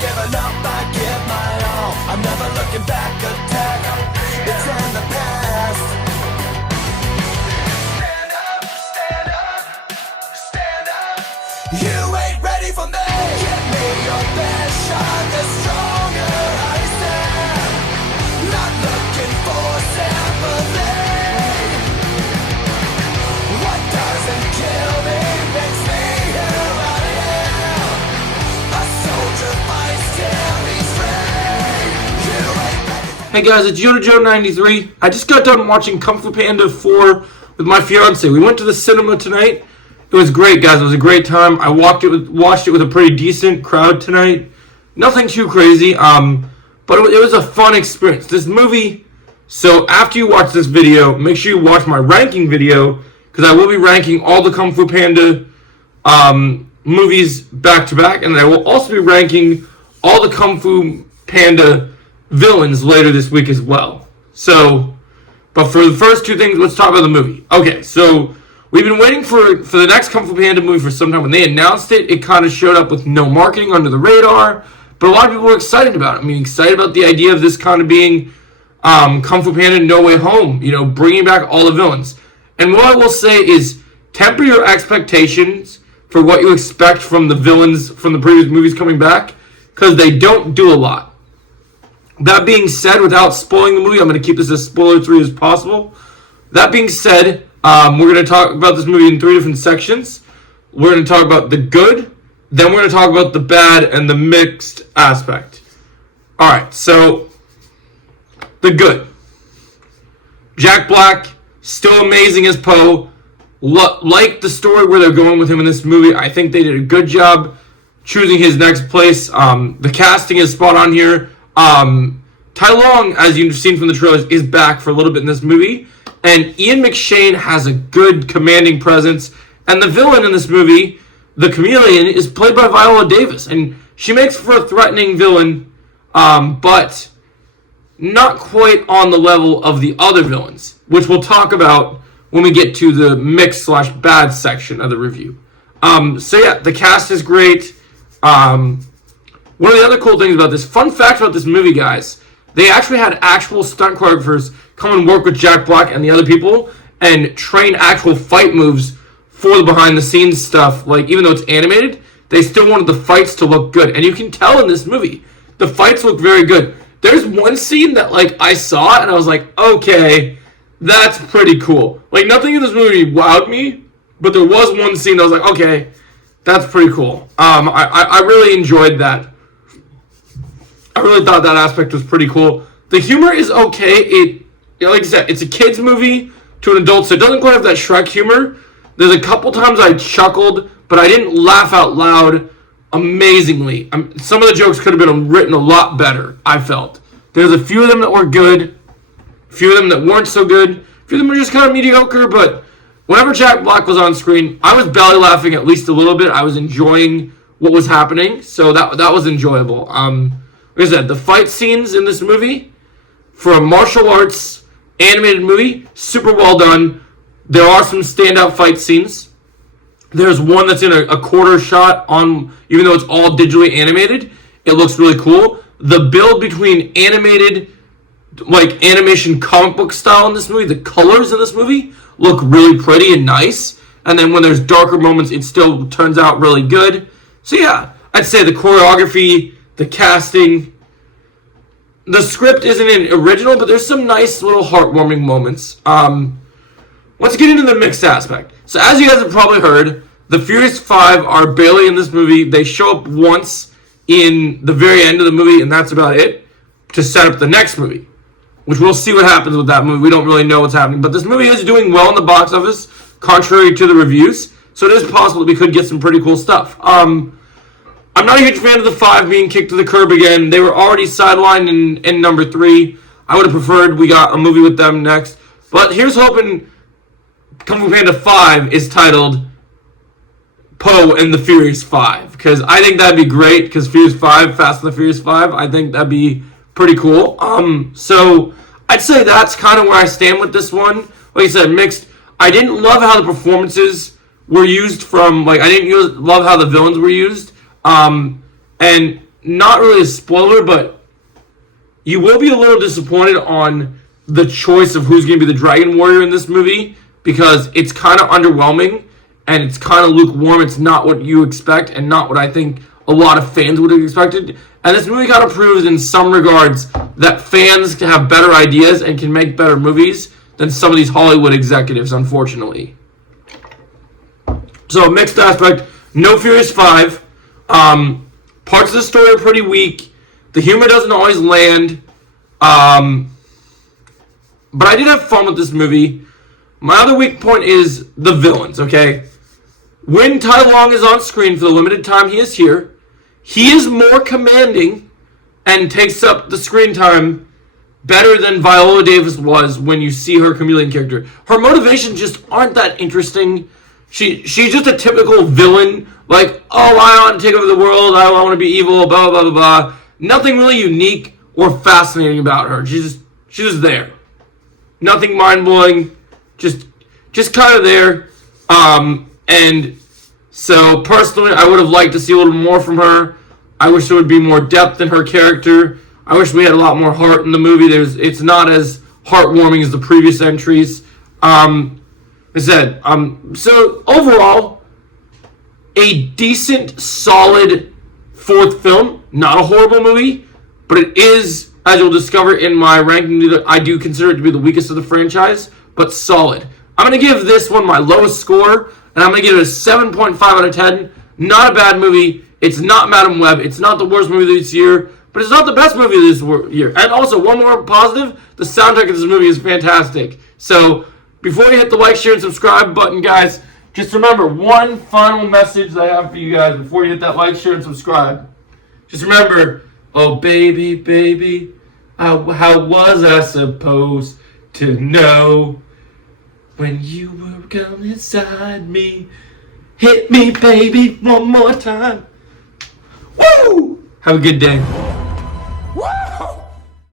given up, I give my all. I'm never looking back, attack. It's in the past. Stand up, stand up, stand up. You ain't ready for me. Give me your best shot, the stronger I stand. Not looking for sympathy. What doesn't kill me makes me who I am. A soldier fights till he's free. You ain't ready. Hey guys, it's Yoda Joe 93. I just got done watching Kung Fu Panda 4 with my fiance. We went to the cinema tonight. It was great, guys. It was a great time. I watched it with a pretty decent crowd tonight. Nothing too crazy, but it was a fun experience. This movie. So after you watch this video, make sure you watch my ranking video, because I will be ranking all the Kung Fu Panda movies back to back, and I will also be ranking all the Kung Fu Panda villains later this week as well. So, but for the first two things, let's talk about the movie. Okay, so we've been waiting for the next Kung Fu Panda movie for some time. When they announced it, it kind of showed up with no marketing, under the radar, but a lot of people were excited about it. I mean, excited about the idea of this kind of being Kung Fu Panda No Way Home, you know, bringing back all the villains. And what I will say is, temper your expectations for what you expect from the villains from the previous movies coming back, because they don't do a lot. That being said, without spoiling the movie, I'm going to keep this as spoiler-free as possible. That being said, we're going to talk about this movie in 3 different sections. We're going to talk about the good, then we're going to talk about the bad and the mixed aspect. Alright, so the good. Jack Black, still amazing as Poe. Like the story where they're going with him in this movie. I think they did a good job choosing his next place. The casting is spot on here. Tai Lung, as you've seen from the trailers, is back for a little bit in this movie. And Ian McShane has a good commanding presence. And the villain in this movie, the Chameleon, is played by Viola Davis. And she makes for a threatening villain, but not quite on the level of the other villains, which we'll talk about when we get to the mixed/bad section of the review. So yeah, the cast is great. One of the other cool things about this, fun fact about this movie, guys, they actually had actual stunt choreographers come and work with Jack Black and the other people and train actual fight moves for the behind-the-scenes stuff. Like, even though it's animated, they still wanted the fights to look good. And you can tell in this movie, the fights look very good. There's one scene that, like, I saw and I was like, okay, that's pretty cool. Like, nothing in this movie wowed me, but there was one scene that I was like, okay, that's pretty cool. I really enjoyed that. I really thought that aspect was pretty cool. The humor is okay. Like I said, it's a kid's movie to an adult, so it doesn't quite have that Shrek humor. There's a couple times I chuckled, but I didn't laugh out loud amazingly. Some of the jokes could have been written a lot better, I felt. There's a few of them that were good, a few of them that weren't so good, a few of them were just kind of mediocre, but whenever Jack Black was on screen, I was belly laughing at least a little bit. I was enjoying what was happening, so that was enjoyable. Like I said, the fight scenes in this movie, for a martial arts animated movie, super well done. There are some standout fight scenes. There's one that's in a quarter shot on, even though it's all digitally animated, it looks really cool. The build between animated, like animation comic book style in this movie, the colors in this movie look really pretty and nice. And then when there's darker moments, it still turns out really good. So yeah, I'd say the choreography, the casting, the script isn't an original, but there's some nice little heartwarming moments. Let's get into the mixed aspect. So as you guys have probably heard, the Furious 5 are barely in this movie. They show up once in the very end of the movie, and that's about it, to set up the next movie, which we'll see what happens with that movie. We don't really know what's happening, but this movie is doing well in the box office, contrary to the reviews, so it is possible that we could get some pretty cool stuff. I'm not a huge fan of the 5 being kicked to the curb again. They were already sidelined in number 3. I would have preferred we got a movie with them next. But here's hoping Kung Fu Panda 5 is titled Poe and the Furious 5. Because I think that'd be great. Because Furious 5, Fast and the Furious 5, I think that'd be pretty cool. So I'd say that's kind of where I stand with this one. Like I said, mixed. I didn't love how the performances were used from, like, I didn't love how the villains were used. And not really a spoiler, but you will be a little disappointed on the choice of who's going to be the Dragon Warrior in this movie, because it's kind of underwhelming and it's kind of lukewarm. It's not what you expect and not what I think a lot of fans would have expected. And this movie kind of proves in some regards that fans can have better ideas and can make better movies than some of these Hollywood executives, unfortunately. So, mixed aspect. No Furious 5. Parts of the story are pretty weak. The humor doesn't always land. But I did have fun with this movie. My other weak point is the villains, okay? When Tai Lung is on screen for the limited time he is here, he is more commanding and takes up the screen time better than Viola Davis was when you see her chameleon character. Her motivations just aren't that interesting. She's just a typical villain. Like, oh, I want to take over the world. I want to be evil, blah, blah, blah, blah. Nothing really unique or fascinating about her. She's just there. Nothing mind-blowing. Just kind of there. And so, personally, I would have liked to see a little more from her. I wish there would be more depth in her character. I wish we had a lot more heart in the movie. It's not as heartwarming as the previous entries. I said, so overall, a decent, solid fourth film. Not a horrible movie, but it is, as you'll discover in my ranking, I do consider it to be the weakest of the franchise, but solid. I'm going to give this one my lowest score, and I'm going to give it a 7.5 out of 10. Not a bad movie. It's not Madam Web. It's not the worst movie this year, but it's not the best movie this year. And also, one more positive, the soundtrack of this movie is fantastic. So, before you hit the like, share, and subscribe button, guys, just remember one final message I have for you guys before you hit that like, share, and subscribe. Just remember, oh, baby, baby, how was I supposed to know when you were coming inside me? Hit me, baby, one more time. Woo! Have a good day.